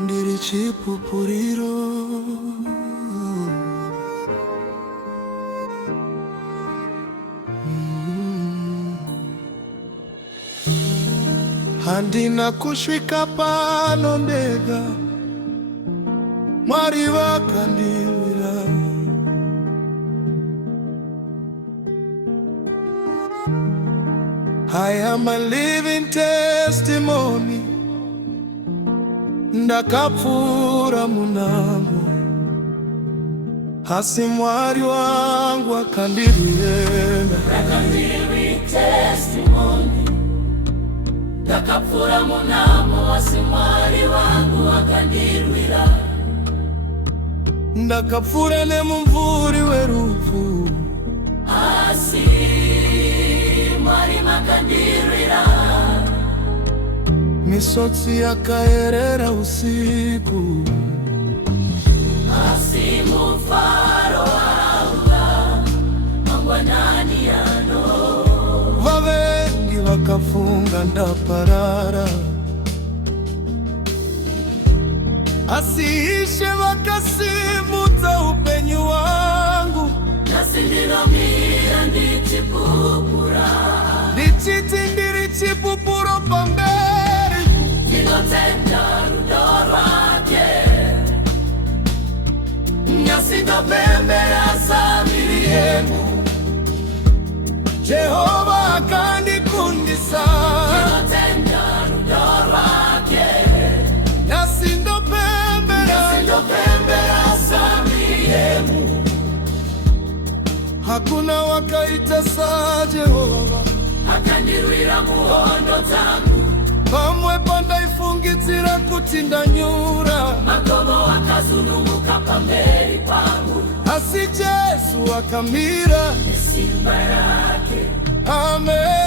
ndiri chipupuriro. Handina kusvika pano ndega, Mwari vakandirwira. I am a living testimony. Ndakapfura munamo, asi Mwari wangu akandirwira. Ndakapfura munamo, asi Mwari wangu akandirwira. Ndakapfura nemumvuri werupfu, asi Mwari makandirwira. Misotsi yakaerera usiku, asi mufaro wauya mangwanani ano. Vavengi vakafunga ndaparara, asi Ishe vakasimudza upenyu wangu. Nhasi ndinomira ndichipupura, ndichiti ndiri chipupuro pamberi. ndinotenda rudo rwake. Nhasi ndopembera samiri yenyu, Jehova akandikundisa. ndinotenda rudo rwake. Nhasi ndopembera samiri yenyu, hakuna wakaita sa Jehova. akandirwira muhondo dzangu. Pamwe pandaifungidzira kuti ndanyura, Makomo akazunguka pamberi pangu, asi Jesu akamira nesimba yake. Amen.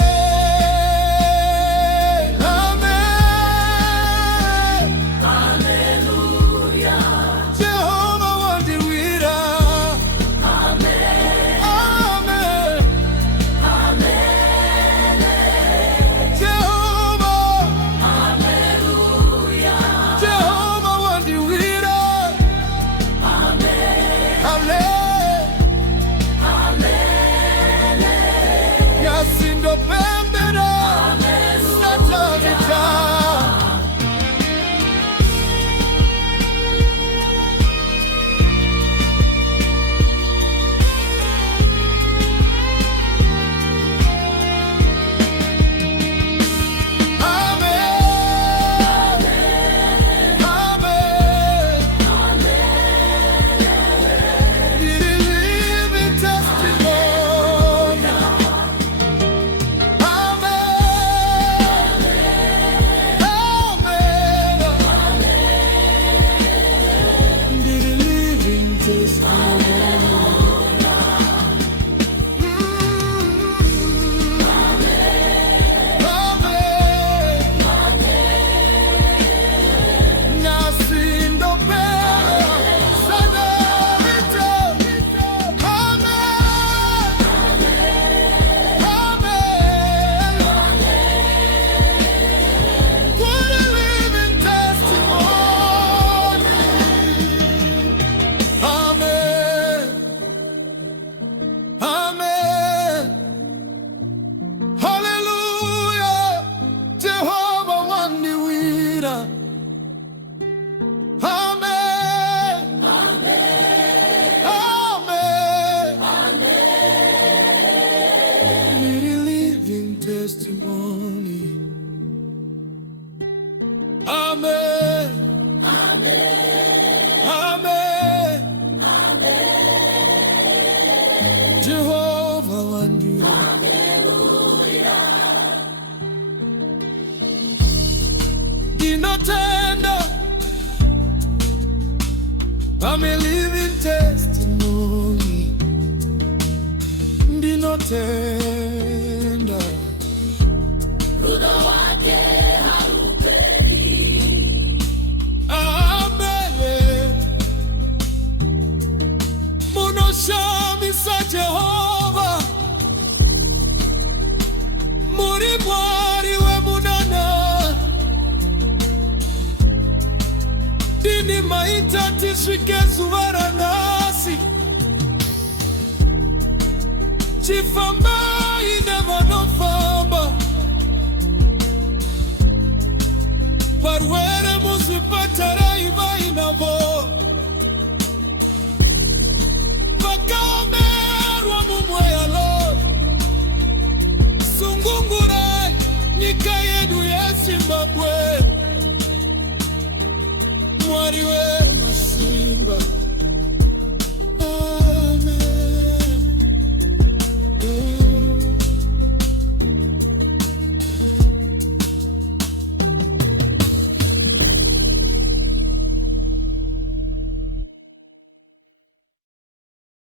Jehova wangu, ndinotenda. I'm a living testimony. Ndinotenda. Rudo wake hauperi. Amen. Munoshamisa Jehova, muri Mwari we munana. ini maita tiswike zuvara nasi chifamba never no famba parwere musipatara iva inavo vakamerwa mumweyalo sungungure nyika yedu ya Zimbabwe mwari we